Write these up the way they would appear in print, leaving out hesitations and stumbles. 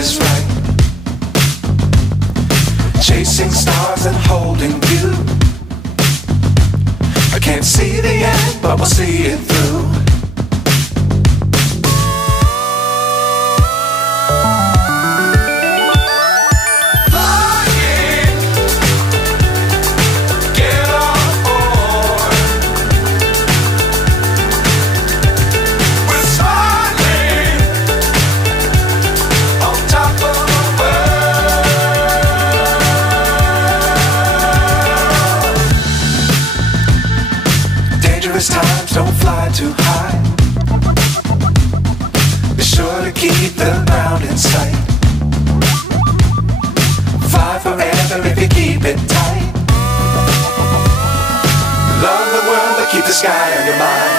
is right. Chasing stars and holding you. I can't see the end, but we'll see it through. Times don't fly too high. Be sure to keep the ground in sight. Fly forever if you keep it tight. Love the world but keep the sky on your mind.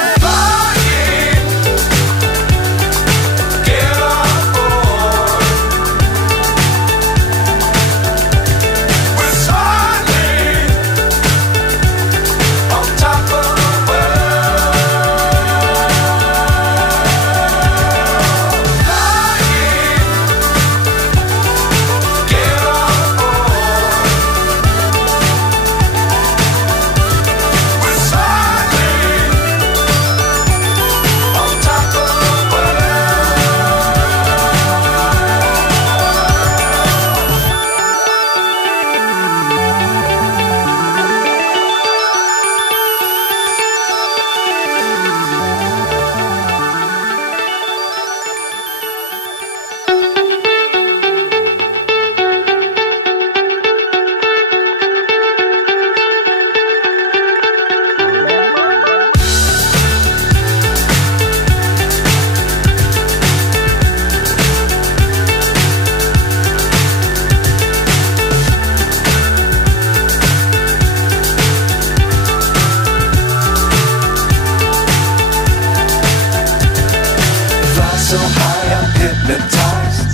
So high I'm hypnotized.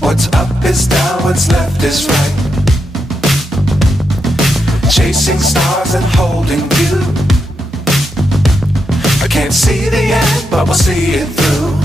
What's up is down, what's left is right. Chasing stars and holding you. I can't see the end, but we'll see it through.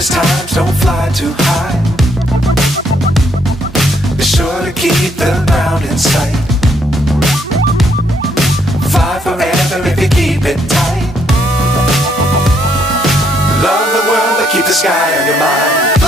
Times don't fly too high. Be sure to keep the ground in sight. Fly forever if you keep it tight. Love the world but keep the sky on your mind.